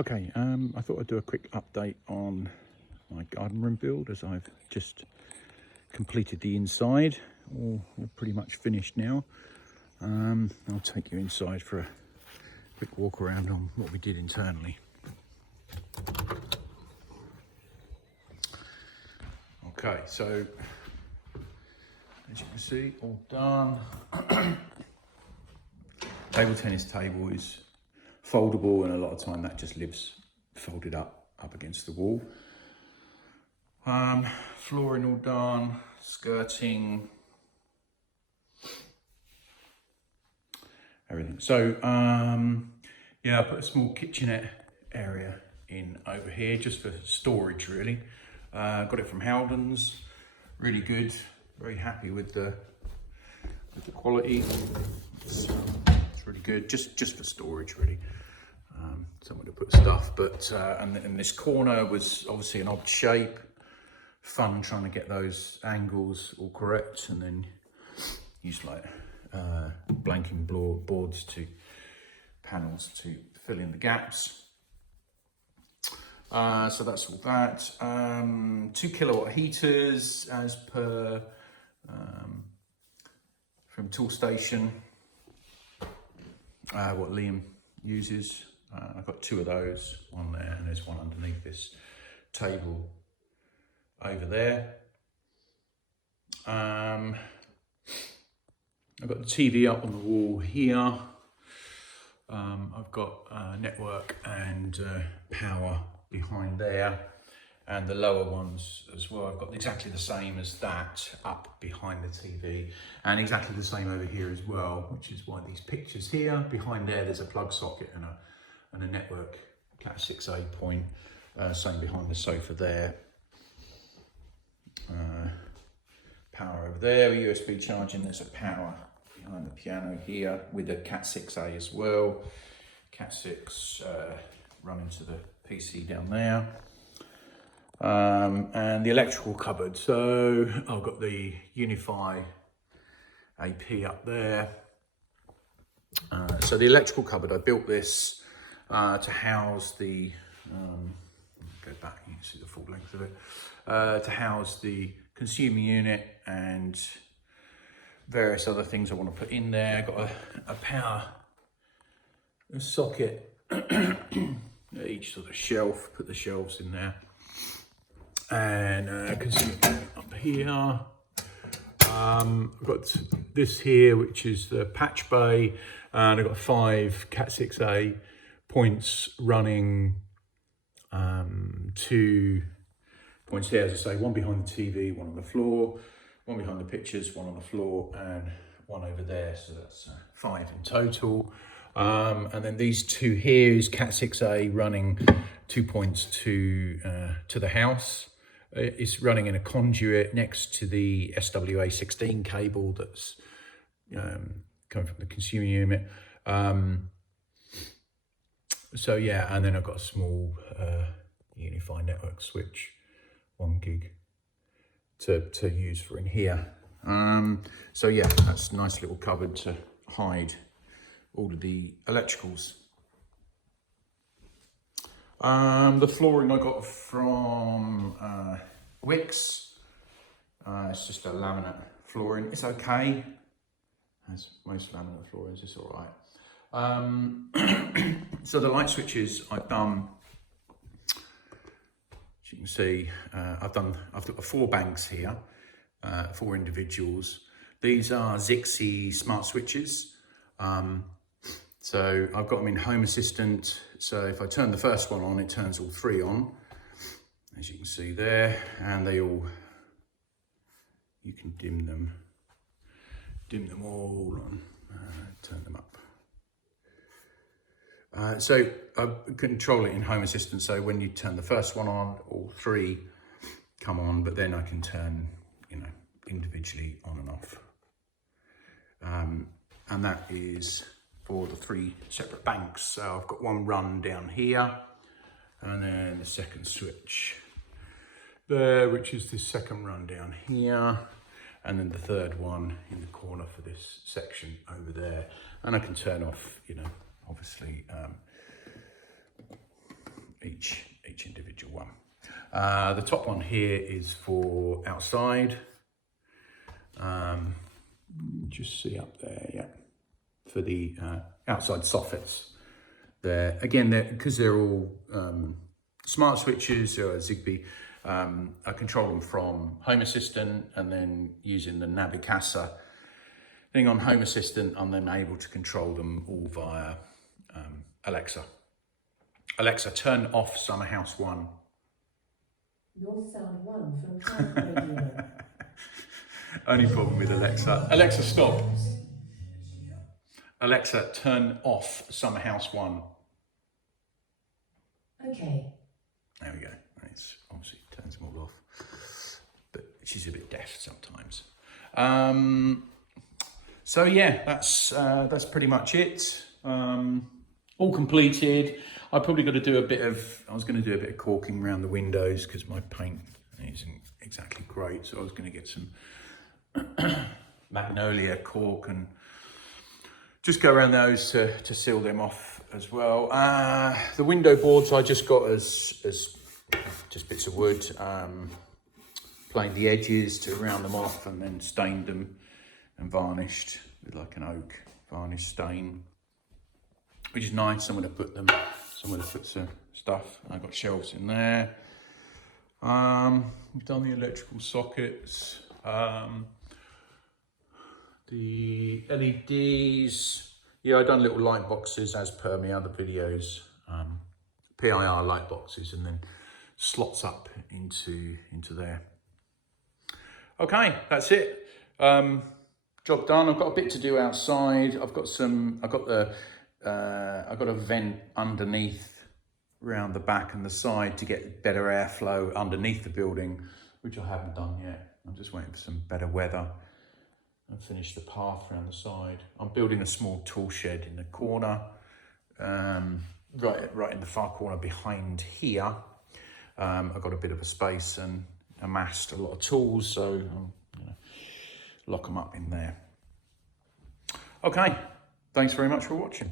Okay, I thought I'd do a quick update on my garden room build as I've just completed the inside, all pretty much finished now. I'll take you inside for a quick walk around on what we did internally. Okay, so as you can see, all done. Table tennis table is foldable, and a lot of time that just lives folded up against the wall. Flooring all done, skirting, everything. So yeah, I put a small kitchenette area in over here just for storage really. Got it from Howden's, really good, very happy with the quality. It's really good, just for storage really. Somewhere to put stuff, but and this corner was obviously an odd shape. Fun trying to get those angles all correct, and then use like blanking boards to panels to fill in the gaps. So that's all that. 2 kilowatt heaters as per from Toolstation, what Liam uses. I've got 2 of those, one there and there's one underneath this table over there. I've got the TV up on the wall here. I've got network and power behind there, and the lower ones as well. I've got exactly the same as that up behind the TV, and exactly the same over here as well, which is why these pictures here. Behind there's a plug socket and a network Cat 6A point. Same behind the sofa there. Power over there, USB charging. There's a power behind the piano here with a Cat 6A as well. Cat 6 running to the PC down there. And the electrical cupboard. So I've got the Unify AP up there. So the electrical cupboard, I built this to house the, go back, you can see the full length of it, to house the consumer unit and various other things I want to put in there. I've got a power socket at each sort of shelf, put the shelves in there. And consumer unit up here. I've got this here, which is the patch bay, and I've got 5 Cat 6A points running, 2 points here, as I say, one behind the TV, one on the floor, one behind the pictures, one on the floor, and one over there. So that's 5 in total. And then these 2 here is Cat 6A running 2 points to the house. It's running in a conduit next to the SWA 16 cable that's coming from the consumer unit. So yeah, and then I've got a small Unify network switch, 1 gig to use for in here. So yeah, that's a nice little cupboard to hide all of the electricals. The flooring I got from Wix. It's just a laminate flooring. It's okay, as most laminate floorings, it's all right. So the light switches I've done, as you can see, I've got 4 banks here, 4 individuals. These are Zixi smart switches. So I've got them in Home Assistant. So if I turn the first one on, it turns all 3 on, as you can see there, and they all, you can dim them all on, turn them up. So I control it in Home Assistant, so when you turn the first one on, all 3 come on, but then I can turn, individually on and off. And that is for the 3 separate banks. So I've got one run down here, and then the second switch there, which is the second run down here, and then the third one in the corner for this section over there. And I can turn off, obviously each individual one. The top one here is for outside. Just see up there, yeah, for the outside soffits. There again, because they're all smart switches or Zigbee. I control them from Home Assistant, and then using the Navicasa thing on Home Assistant, I'm then able to control them all via Alexa. Alexa, turn off Summer House 1. North Sound 1 from Type Radio. Only problem with Alexa. Alexa, stop. Alexa, turn off Summer House 1. Okay. There we go. It's obviously turns them all off, but she's a bit deaf sometimes. So yeah, that's pretty much it. All completed. I probably got to do I was going to do a bit of caulking around the windows because my paint isn't exactly great. So I was going to get some magnolia cork and just go around those to seal them off as well. The window boards I just got as just bits of wood, planed the edges to round them off, and then stained them and varnished with like an oak varnish stain, which is nice. Somewhere to put them, somewhere to put some stuff. I've got shelves in there. We've done the electrical sockets, the LEDs. Yeah, I've done little light boxes as per my other videos, PIR light boxes, and then slots up into there. Okay, that's it. Job done. I've got a bit to do outside. I've got a vent underneath around the back and the side to get better airflow underneath the building, which I haven't done yet. I'm just waiting for some better weather and finish the path around the side. I'm building a small tool shed in the corner, right in the far corner behind here. I've got a bit of a space and amassed a lot of tools, so I'm gonna lock them up in there. Okay, thanks very much for watching.